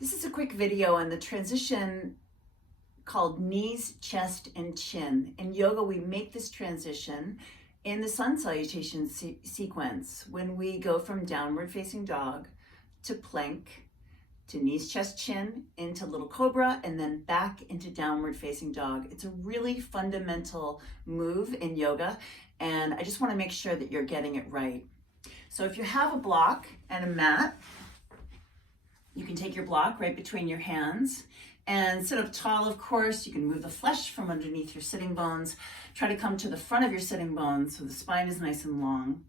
This is a quick video on the transition called knees, chest, and chin. In yoga, we make this transition in the Sun Salutation sequence when we go from downward facing dog to plank to knees, chest, chin, into little cobra, and then back into downward facing dog. It's a really fundamental move in yoga, and I just want to make sure that you're getting it right. So if you have a block and a mat, you can take your block right between your hands and sit up tall, of course. You can move the flesh from underneath your sitting bones. Try to come to the front of your sitting bones so the spine is nice and long.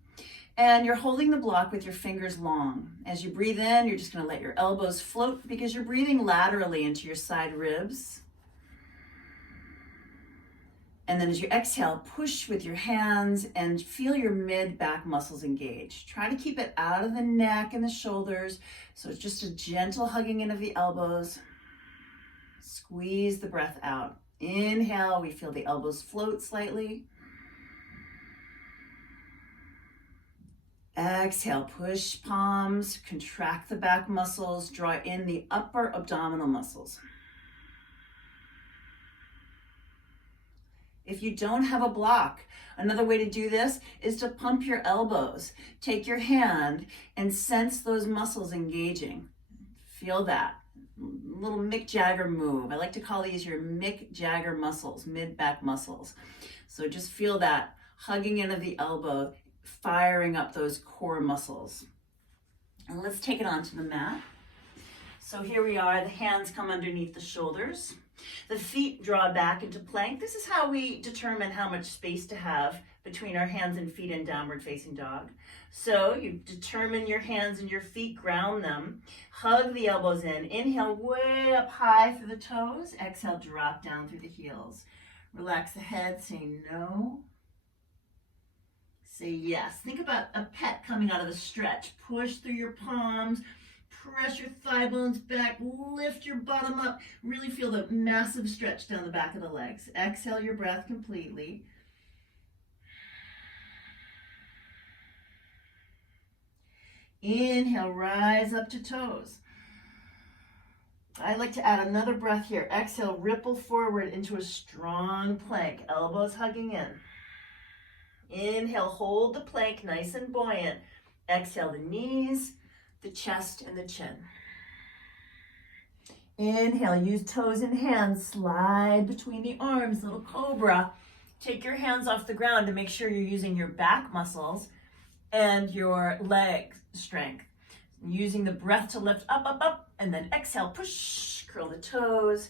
And you're holding the block with your fingers long. As you breathe in, you're just going to let your elbows float because you're breathing laterally into your side ribs. And then as you exhale, push with your hands and feel your mid-back muscles engage. Try to keep it out of the neck and the shoulders. So it's just a gentle hugging in of the elbows. Squeeze the breath out. Inhale, we feel the elbows float slightly. Exhale, push palms, contract the back muscles, draw in the upper abdominal muscles. If you don't have a block, another way to do this is to pump your elbows. Take your hand and sense those muscles engaging. Feel that. Little Mick Jagger move. I like to call these your Mick Jagger muscles, mid-back muscles. So just feel that hugging in of the elbow, firing up those core muscles. And let's take it onto the mat. So here we are, the hands come underneath the shoulders. The feet draw back into plank. This is how we determine how much space to have between our hands and feet in downward facing dog. So you determine your hands and your feet, ground them, hug the elbows in, inhale way up high through the toes, exhale, drop down through the heels. Relax the head, say no. Say yes. Think about a pet coming out of a stretch. Push through your palms, press your thigh bones back, lift your bottom up. Really feel the massive stretch down the back of the legs. Exhale your breath completely. Inhale, rise up to toes. I like to add another breath here. Exhale, ripple forward into a strong plank, elbows hugging in. Inhale, hold the plank nice and buoyant. Exhale, the knees, the chest, and the chin. Inhale, use toes and hands, slide between the arms, little cobra. Take your hands off the ground to make sure you're using your back muscles and your leg strength. Using the breath to lift up, up, up, and then exhale, push, curl the toes,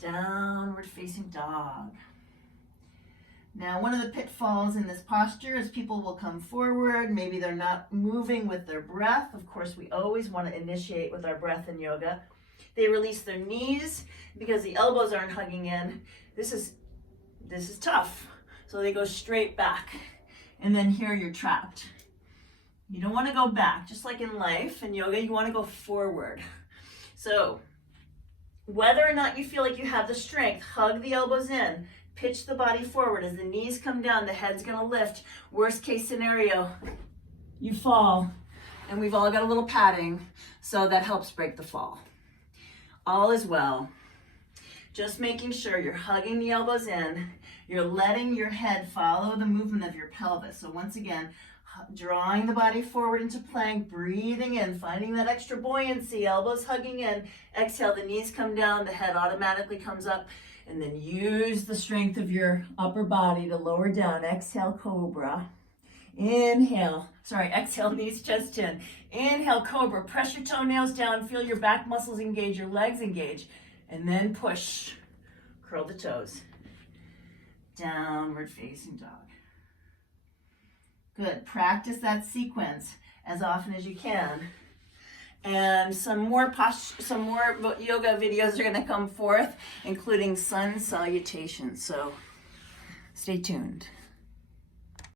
downward facing dog. Now, one of the pitfalls in this posture is people will come forward. Maybe they're not moving with their breath. Of course, we always want to initiate with our breath in yoga. They release their knees because the elbows aren't hugging in. This is tough. So they go straight back. And then here you're trapped. You don't want to go back. Just like in life, in yoga, you want to go forward. So whether or not you feel like you have the strength, hug the elbows in. Pitch the body forward. As the knees come down, the head's going to lift. Worst case scenario, you fall. And we've all got a little padding, so that helps break the fall. All is well. Just making sure you're hugging the elbows in. You're letting your head follow the movement of your pelvis. So once again, drawing the body forward into plank, breathing in, finding that extra buoyancy, elbows hugging in. Exhale, the knees come down, the head automatically comes up. And then use the strength of your upper body to lower down. Exhale, cobra. Exhale, knees, chest, chin. Inhale, cobra. Press your toenails down. Feel your back muscles engage, your legs engage. And then push. Curl the toes. Downward facing dog. Good. Practice that sequence as often as you can. And some more yoga videos are going to come forth, including Sun Salutation. So stay tuned.